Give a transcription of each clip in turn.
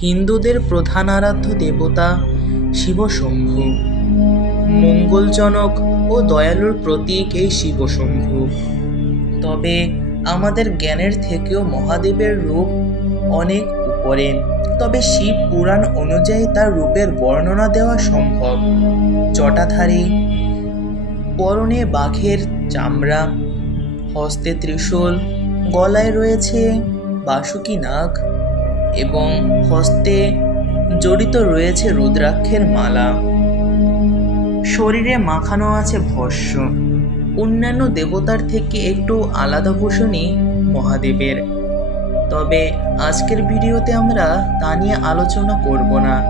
হিন্দুদের প্রধান আরাধ্য দেবতা শিবশম্ভু। মঙ্গলজনক ও দয়ালুর প্রতীক এই শিবশম্ভু। তবে আমাদের জ্ঞানের থেকেও মহাদেবের রূপ অনেক উপরে। তবে শিব পুরাণ অনুযায়ী তার রূপের বর্ণনা দেওয়া সম্ভব। জটাধারী, পরনে বাঘের চামড়া, হস্তে ত্রিশূল, গলায় রয়েছে বাসুকি নাগ এবং হস্তে জড়িত রয়েছে রুদ্রাক্ষের মালা। শরীরে মাখানো আছে ভস্য। অন্যান্য দেবতার থেকে একটু আলাদা পোষণই মহাদেবের। তবে আজকের ভিডিওতে আমরা তা নিয়ে আলোচনা করব না।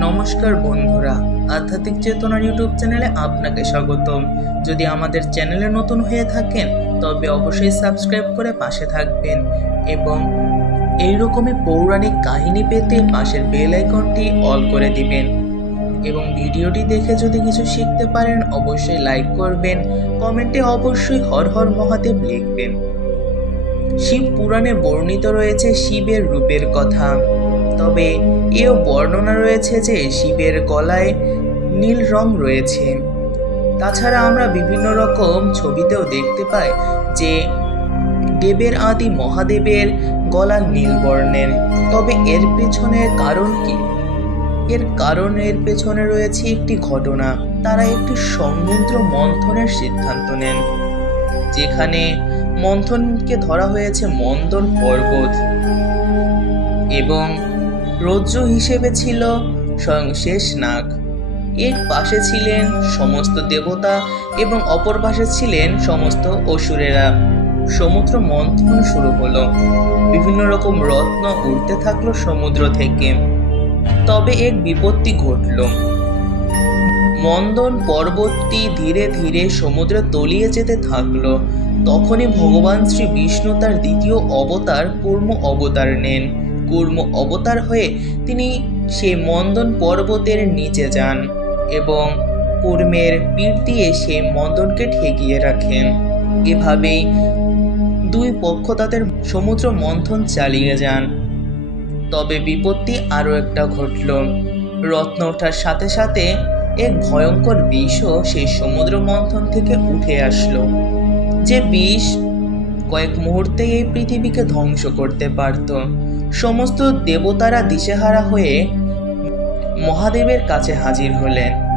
নমস্কার বন্ধুরা, আধ্যাত্মিক চেতনার ইউটিউব চ্যানেলে আপনাকে স্বাগতম। যদি আমাদের চ্যানেলে নতুন হয়ে থাকেন, তবে অবশ্যই সাবস্ক্রাইব করে পাশে থাকবেন এবং এইরকমই পৌরাণিক কাহিনী পেতে পাশের বেল আইকনটি অল করে দিবেন। এবং ভিডিওটি দেখে যদি কিছু শিখতে পারেন, অবশ্যই লাইক করবেন, কমেন্টে অবশ্যই হর হর মহাদেব লিখবেন। শিব পুরাণে বর্ণিত রয়েছে শিবের রূপের কথা। তবে এও বর্ণনা রয়েছে যে শিবের গলায় নীল রং রয়েছে। তাছাড়া আমরা বিভিন্ন রকম ছবিতেও দেখতে পাই যে দেবের আদি মহাদেবের গলা নীল বর্ণের। তবে এর পেছনের কারণ কি? এর কারণের পেছনে রয়েছে একটি ঘটনা। তারা একটি সমুদ্র মন্থনের সিদ্ধান্ত নেন, যেখানে মন্থনকে ধরা হয়েছে মন্দন পর্বত এবং রৌদ্র হিসেবে ছিল স্বয়ং শেষ নাগ। এর পাশে ছিলেন সমস্ত দেবতা এবং অপর পাশে ছিলেন সমস্ত অসুরেরা। সমুদ্র মন্থন শুরু হলো। বিভিন্ন রকম রত্ন উঠতে থাকল সমুদ্র থেকে। তবে এক বিপত্তি ঘটল। মন্দন পর্বতটি ধীরে ধীরে সমুদ্রে তলিয়ে যেতে থাকল। তখনই ভগবান শ্রী বিষ্ণু তার দ্বিতীয় অবতার কূর্ম অবতার নেন। কূর্ম অবতার হয়ে তিনি সেই মন্দন পর্বতের নিচে যান এবং কূর্মের পিঠ দিয়ে সেই মন্দনকে ঠেকিয়ে রাখেন। এভাবেই দুই পক্ষ তাদের সমুদ্র মন্থন চালিয়ে যান। তবে বিপত্তি আরও একটা ঘটল। রত্ন ওঠার সাথে সাথে এক ভয়ঙ্কর বিষও সেই সমুদ্র মন্থন থেকে উঠে আসলো। যে বিষ কয়েক মুহূর্তে এই পৃথিবীকে ধ্বংস করতে পারত। সমস্ত দেবতারা দিশেহারা হয়ে মহাদেবের কাছে হাজির হলেন।